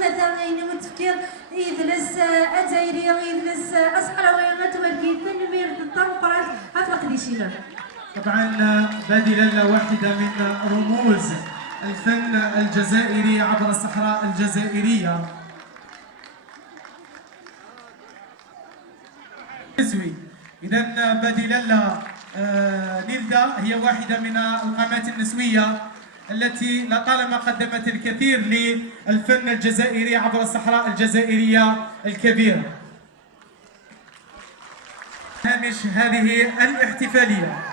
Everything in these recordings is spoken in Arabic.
مثلا متفكر يدلس أزايري يدلس أصحراوي غتوركي تنمير الطنقرات أفرق ديشينا. طبعا بادي لالا واحدة من رموز الفن الجزائري عبر الصحراء الجزائرية. إذا بادي لالا نيلدا هي واحدة من القامات النسوية التي لطالما قدمت الكثير للفن الجزائري عبر الصحراء الجزائرية الكبيرة. هامش هذه الاحتفالية.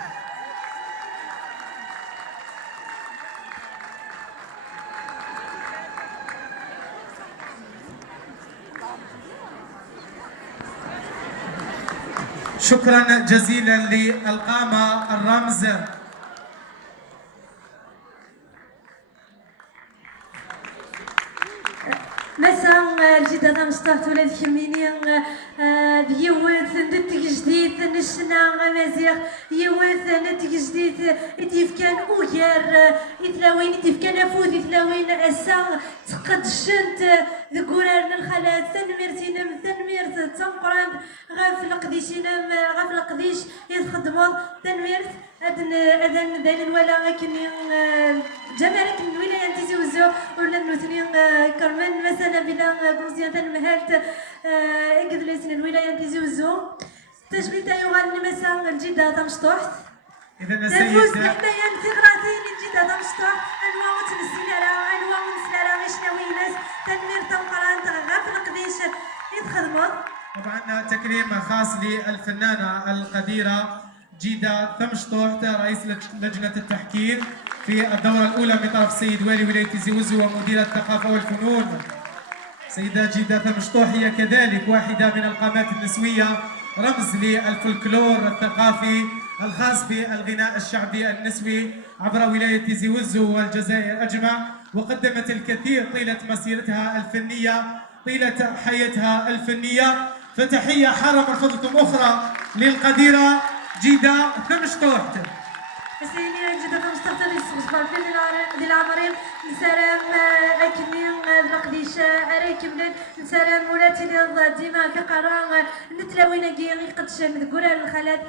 شكرا جزيلا للقامة الرمز. مسا الجدة مشطحت ولاد كميني يوث نتك جديد نشنا مزيغ يوث نتك جديد يتيفكان اويار يتلاوين يتيفكان افوذ يتلاوين اسا تقدشنت ذكورنا الخالات تنميرتينم تنميرت تنقران غاف القديشينم غاف القديش يتخدموا تنميرت أذن دايلن ولا كني جمارك الولاية تيزي وزو ولا نوثني كرمان مثلا بلا كونسيان المهالت قدلسن الولاية تيزي وزو تجميل تايو غاني مثلا الجدة تمشطوحت تفوز حنايا تغراتين الجدة تمشطوح أنواع وتنسلالة أنواع ونسلالة غيشناوي ناس تنمير تنقران غاف القديش يتخدموا. طبعا تكريم خاص للفنانة القديرة جيدة ثمشطوح رئيس لجنة التحكيم في الدورة الأولى من طرف السيد والي ولاية تيزي وزو ومدير الثقافة والفنون. سيدة جيدة ثمشطوح هي كذلك واحدة من القامات النسوية رمز للفولكلور الثقافي الخاص بالغناء الشعبي النسوي عبر ولاية تيزي وزو والجزائر أجمع، وقدمت الكثير طيلة مسيرتها الفنية طيلة حياتها الفنية. فتحية حارة من فضلكم أخرى للقديرة جيدة ثمشطوح. سيدي جيدة ثمشطوح للصغار في العمرين نسلام أكمل القديش أريكمل نسلام ولاتي ديما في قران نتلاوينا كي قدش مذكورة الخالات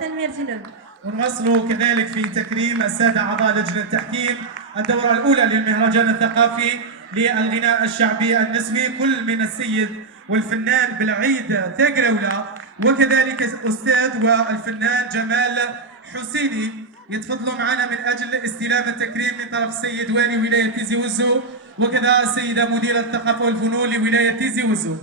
تنميرتنا. ونواصلوا كذلك في تكريم السادة أعضاء لجنة التحكيم الدورة الأولى للمهرجان الثقافي للغناء الشعبي النسوي، كل من السيد والفنان بالعيد ثاقراولا وكذلك الأستاذ والفنان جمال حسيني يتفضلوا معنا من أجل استلام التكريم من طرف السيد والي ولاية تيزي وزو وكذا السيدة مديرة الثقافة والفنون لولاية تيزي وزو.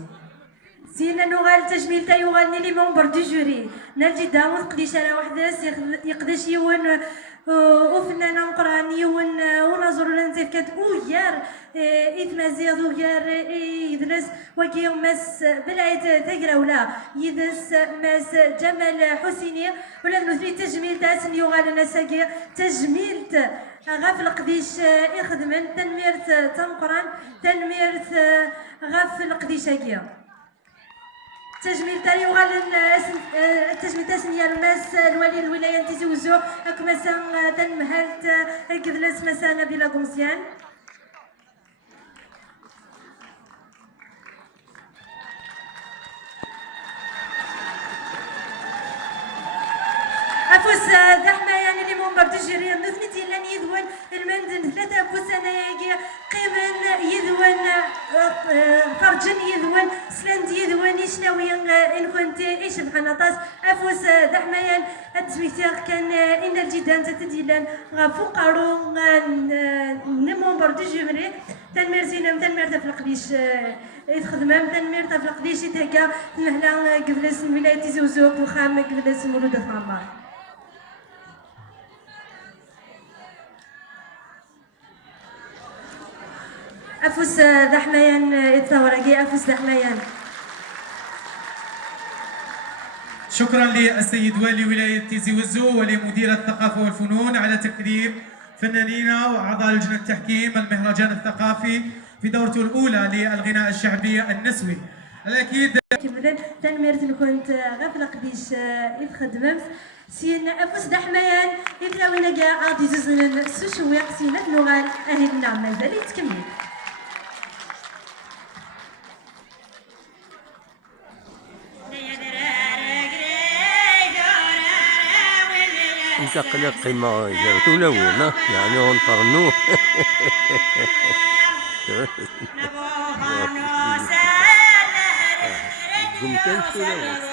سينا نوغال تجميل تا يوغالني لي ممبر دو جوري نرجي داوود قديش انا وحداس يقداش يون وفنانة مقران يون ونظر لنزيف كانت ويار إثمازيغ ويار يدرس وكي ماس بلايت تقرا ولا يدرس ماس جمال حسيني ولا نثري تجميل تاس يوغال نساكي تجميل غاف القديش يخدمن تنميرت تنقران تنميرت غاف القديشاكيا تجميل تاعي وغالن التجميل تاع سنيا الماس الوالي الولاية تيزي وزو كمسا تنمهلت كذلس مسا نبيلة قمسيان. أفوس زحمة يعني اللي منبر تجري نثنتي لن يذون المندن ثلاثة أفوس أنا يجي قيمن يذون فرجن يذون سلند يذون يشناوي إن كنت إيش بحناطاس أفوس زحمة يعني التسويتيغ كان إن الجدان تتديلان غفوقارو نمونبر تجري تنمرزينا تنمرتا في القديش يتخدمام تنمرتا في القديش يتهكا تنهلا قبلس الولاية تيزي وزوق وخام قبلس مولودة عمار. أفوس دحميان يتصوركي أفوس دحميان. شكرا للسيد والي ولاية تيزي وزو ولمدير الثقافة والفنون على تكريم فنانينا وأعضاء لجنة التحكيم المهرجان الثقافي في دورته الأولى للغناء الشعبي النسوي. الأكيد تنميرت كنت غفلة قديش يتخدمت سين أفوس دحميان يتلاوينا كاع غادي زوزن سوشويق سينات نوغال أهلنا مازال يتكمل. نتقل قيمة جرت ولا وين يعني ونطرنو قمت ولا وين